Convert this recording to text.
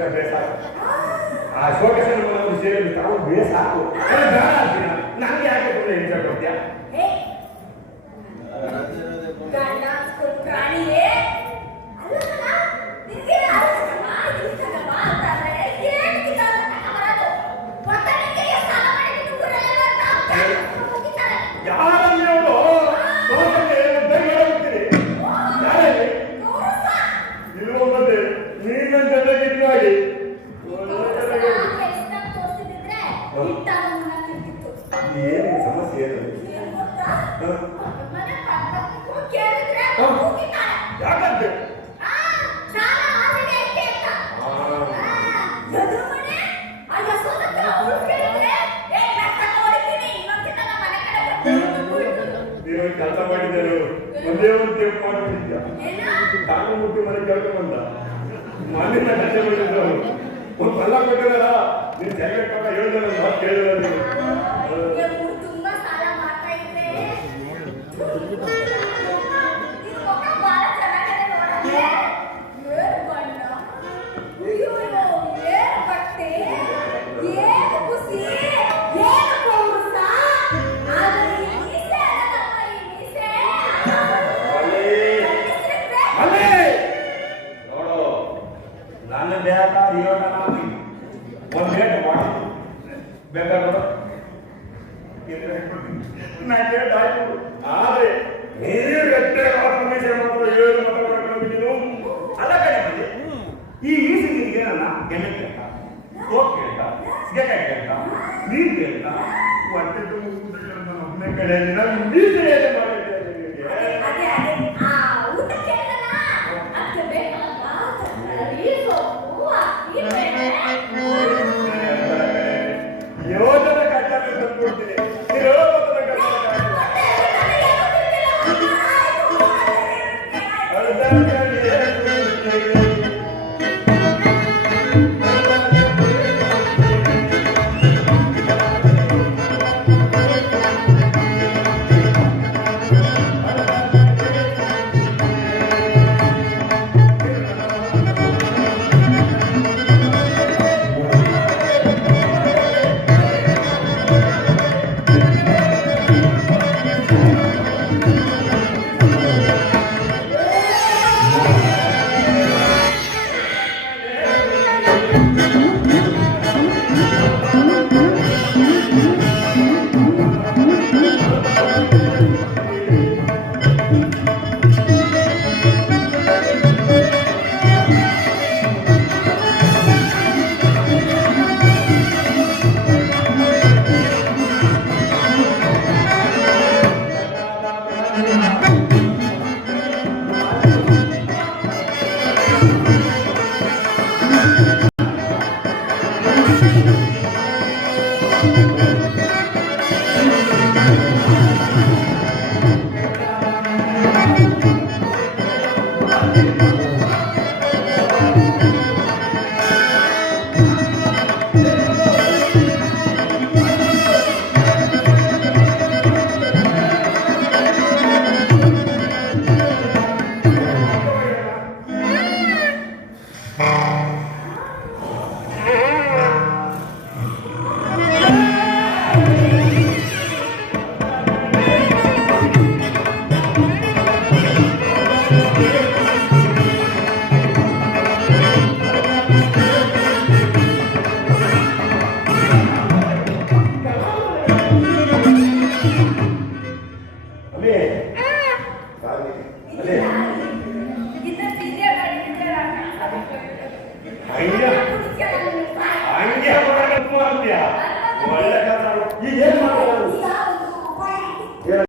ಆ ಶೋಕೇಶನ್ ಒಂದು ಸೇರಿ ತಗೊಂಡು ಬೇರೆ ಸಾಕು ನಂಗೆ ಯಾಕೆ ಕೂಡ ಎಂಜಾಯ್ ಕೊಡ್ತೀಯಾ ಏನು ಸಮಸ್ಯೆ ಯಾಕಂತೆ ಕೆಲಸ ಮಾಡಿದ್ದೇನೆ ಒಂದೇ ಒಂದು ತೇಪ್ ಮಾಡಿದ್ಯ ಕಾಲು ಮುಟ್ಟಿ ಮನೆ ಕೇಳ್ಕೊಂಬಂದ ಮನೆಯಿಂದ ಕಷ್ಟ ಮಾಡಿದ್ರು ಒಂದು ಪಲ್ಲ ಕೊಟ್ಟಿದಾರ ನೀನ್ ಜಗಕ್ಕ ಹೇಳಿದ ಕೇಳಿದ ನನ್ನ ದೇಹ ಒಂದು ರೇಟ್ ಮಾಡಿ ಬೇಕಾದ್ರೆ ಆಯ್ತು ಆದ್ರೆ ಅಲ್ಲ ಕಡೆ ಬಂದೆ ಈ ಈಸಿಗೆ ನನ್ನ ಗೆಣೆ ಕೇಳ್ತಾ ಸೋಪ್ ಕೇಳ್ತಾ ಸಿಗಕಾಯಿ ಕೇಳ್ತಾ ನೀರು ಕೇಳ್ತಾ ಹೊಟ್ಟೆ ಒಮ್ಮೆ ಕಡೆ ಯೋಜನೆ ಕಟ್ಟಾಗಿ ತಂದ್ಕೊಡ್ತೀನಿ ಹಂಗೆ ಒಳ್ಳೆ ಕೆಲಸ ಈಗ ಏನ್